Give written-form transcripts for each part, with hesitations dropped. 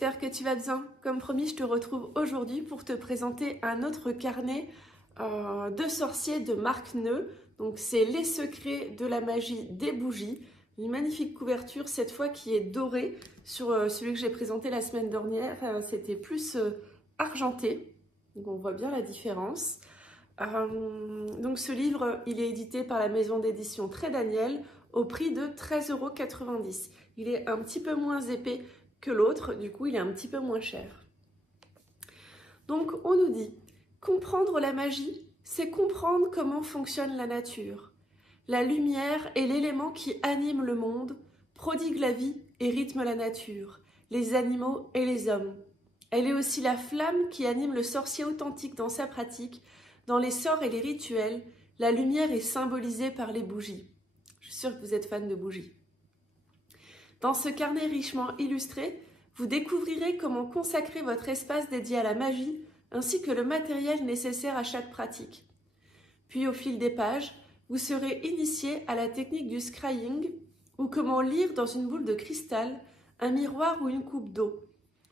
j'espère que tu vas bien. Comme promis, je te retrouve aujourd'hui pour te présenter un autre carnet de sorciers de Marc Neu. Donc c'est Les secrets de la magie des bougies. Une magnifique couverture, cette fois qui est dorée. Sur celui que j'ai présenté la semaine dernière, c'était plus argenté. Donc on voit bien la différence. Donc ce livre, il est édité par la maison d'édition Trait Daniel au prix de 13,90 €. Il est un petit peu moins épais que l'autre, du coup il est un petit peu moins cher. Donc on nous dit, comprendre la magie, c'est comprendre comment fonctionne la nature. La lumière est l'élément qui anime le monde, prodigue la vie et rythme la nature, les animaux et les hommes. Elle est aussi la flamme qui anime le sorcier authentique dans sa pratique. Dans les sorts et les rituels, la lumière est symbolisée par les bougies. Je suis sûre que vous êtes fan de bougies. Dans ce carnet richement illustré, vous découvrirez comment consacrer votre espace dédié à la magie, ainsi que le matériel nécessaire à chaque pratique. Puis au fil des pages, vous serez initié à la technique du scrying, ou comment lire dans une boule de cristal, un miroir ou une coupe d'eau.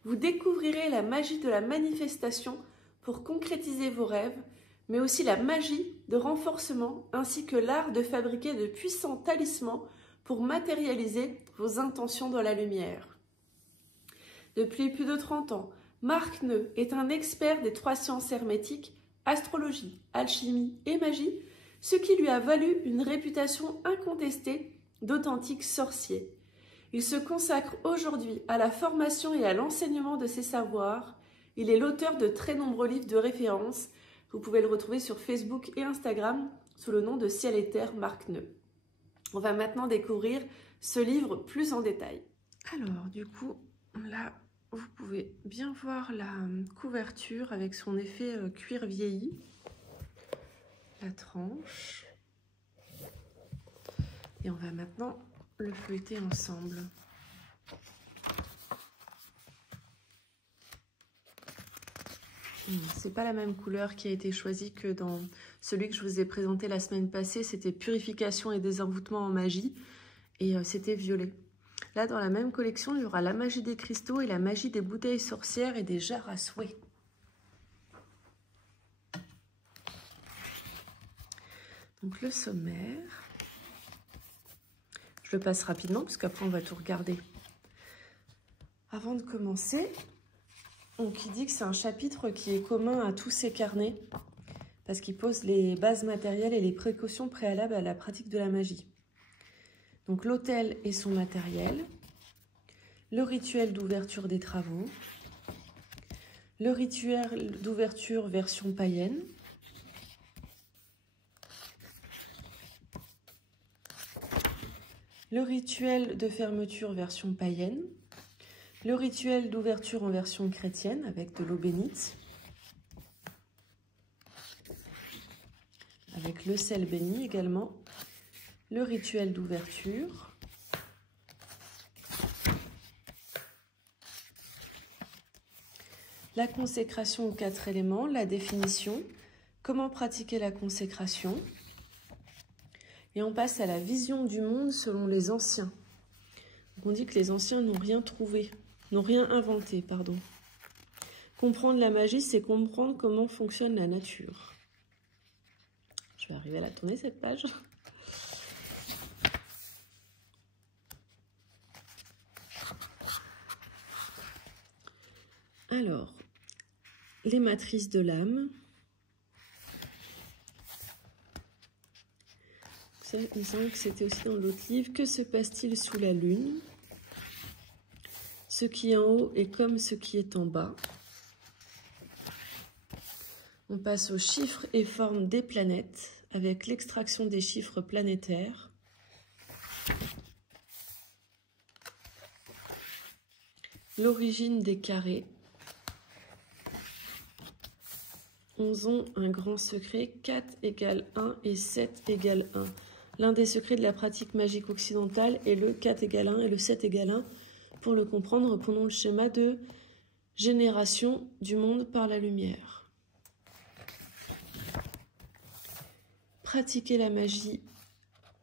Vous découvrirez la magie de la manifestation pour concrétiser vos rêves, mais aussi la magie de renforcement ainsi que l'art de fabriquer de puissants talismans pour matérialiser vos intentions dans la lumière. Depuis plus de 30 ans, Marc Neu est un expert des 3 sciences hermétiques, astrologie, alchimie et magie, ce qui lui a valu une réputation incontestée d'authentique sorcier. Il se consacre aujourd'hui à la formation et à l'enseignement de ses savoirs. Il est l'auteur de très nombreux livres de référence. Vous pouvez le retrouver sur Facebook et Instagram sous le nom de Ciel et Terre Marc Neu. On va maintenant découvrir ce livre plus en détail. Alors, du coup, là, vous pouvez bien voir la couverture avec son effet cuir vieilli. La tranche. Et on va maintenant le feuilleter ensemble. C'est pas la même couleur qui a été choisie que dans celui que je vous ai présenté la semaine passée. C'était Purification et désenvoûtement en magie et c'était violet. Là, dans la même collection, il y aura la magie des cristaux et la magie des bouteilles sorcières et des jarres à souhait. Donc le sommaire. Je le passe rapidement parce qu'après on va tout regarder. Avant de commencer, donc il dit que c'est un chapitre qui est commun à tous ces carnets parce qu'il pose les bases matérielles et les précautions préalables à la pratique de la magie. Donc l'autel et son matériel, le rituel d'ouverture des travaux, le rituel d'ouverture version païenne, le rituel de fermeture version païenne, le rituel d'ouverture en version chrétienne avec de l'eau bénite, avec le sel béni également, le rituel d'ouverture, la consécration aux 4 éléments, la définition, comment pratiquer la consécration, et on passe à la vision du monde selon les anciens. Donc on dit que les anciens n'ont rien trouvé, n'ont rien inventé, pardon. Comprendre la magie, c'est comprendre comment fonctionne la nature. Je vais arriver à la tourner cette page. Alors, les matrices de l'âme. Ça, il me semble que c'était aussi dans l'autre livre. Que se passe-t-il sous la lune? Ce qui est en haut est comme ce qui est en bas. On passe aux chiffres et formes des planètes avec l'extraction des chiffres planétaires. L'origine des carrés. 11 ont un grand secret, 4 égale 1 et 7 égale 1. L'un des secrets de la pratique magique occidentale est le 4 égale 1 et le 7 égale 1. Pour le comprendre, prenons le schéma de génération du monde par la lumière. Pratiquer la magie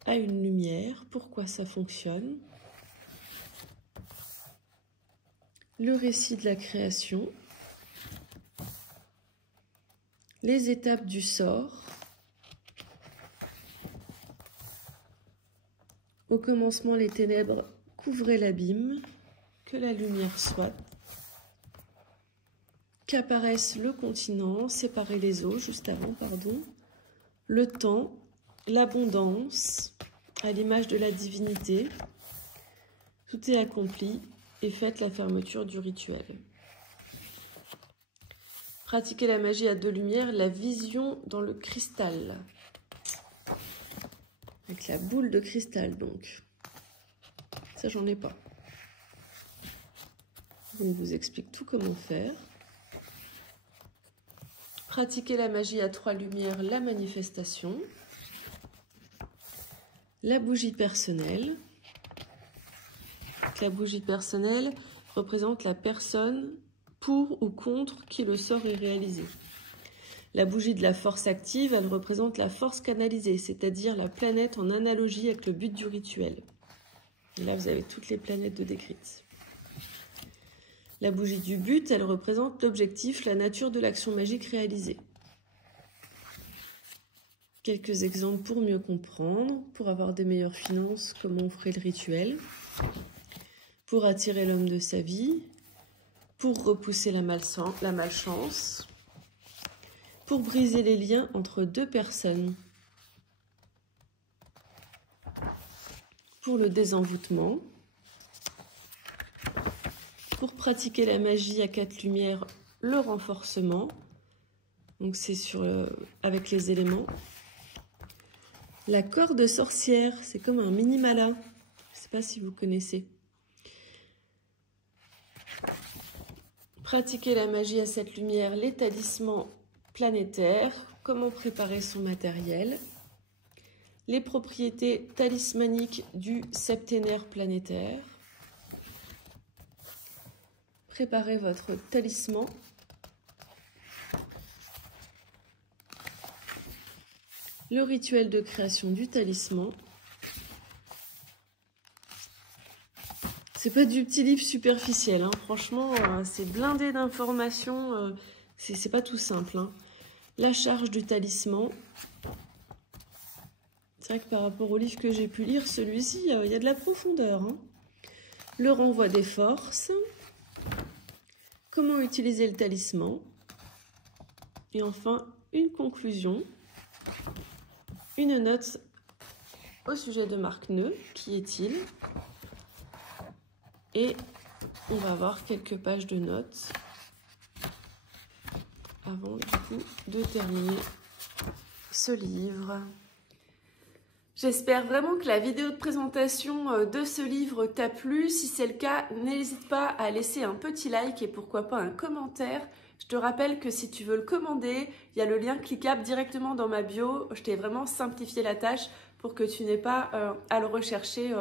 à une lumière, pourquoi ça fonctionne? le récit de la création, les étapes du sort, au commencement les ténèbres couvraient l'abîme, que la lumière soit, qu'apparaisse le continent, séparer les eaux, juste avant, pardon, le temps, l'abondance, à l'image de la divinité, tout est accompli et faites la fermeture du rituel. Pratiquez la magie à 2 lumières, la vision dans le cristal. Avec la boule de cristal, donc. Ça, j'en ai pas. On vous explique tout comment faire. Pratiquez la magie à 3 lumières, la manifestation. La bougie personnelle. La bougie personnelle représente la personne pour ou contre qui le sort est réalisé. La bougie de la force active, elle représente la force canalisée, c'est-à-dire la planète en analogie avec le but du rituel. Et là, vous avez toutes les planètes de décrites. La bougie du but, elle représente l'objectif, la nature de l'action magique réalisée. Quelques exemples pour mieux comprendre, pour avoir des meilleures finances, comment on ferait le rituel, pour attirer l'homme de sa vie, pour repousser la malchance, pour briser les liens entre 2 personnes, pour le désenvoûtement, pour pratiquer la magie à 4 lumières, le renforcement, donc c'est avec les éléments. La corde sorcière, c'est comme un mini mala, je ne sais pas si vous connaissez. Pratiquer la magie à 7 lumières, les talismans planétaires, comment préparer son matériel, les propriétés talismaniques du septénaire planétaire. Préparez votre talisman. Le rituel de création du talisman. C'est pas du petit livre superficiel, hein. Franchement, c'est blindé d'informations, c'est pas tout simple, hein. La charge du talisman. C'est vrai que par rapport au livre que j'ai pu lire, celui-ci, il y a de la profondeur, hein. Le renvoi des forces. Comment utiliser le talisman. Et enfin, une conclusion. Une note au sujet de Marc Neu. Qui est-il? Et on va avoir quelques pages de notes avant du coup de terminer ce livre. J'espère vraiment que la vidéo de présentation de ce livre t'a plu. Si c'est le cas, n'hésite pas à laisser un petit like et pourquoi pas un commentaire. Je te rappelle que si tu veux le commander, il y a le lien cliquable directement dans ma bio. Je t'ai vraiment simplifié la tâche pour que tu n'aies pas à le rechercher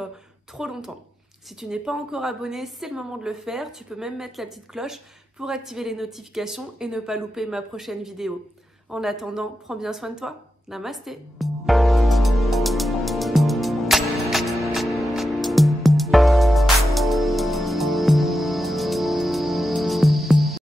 trop longtemps. Si tu n'es pas encore abonné, c'est le moment de le faire. Tu peux même mettre la petite cloche pour activer les notifications et ne pas louper ma prochaine vidéo. En attendant, prends bien soin de toi. Namasté!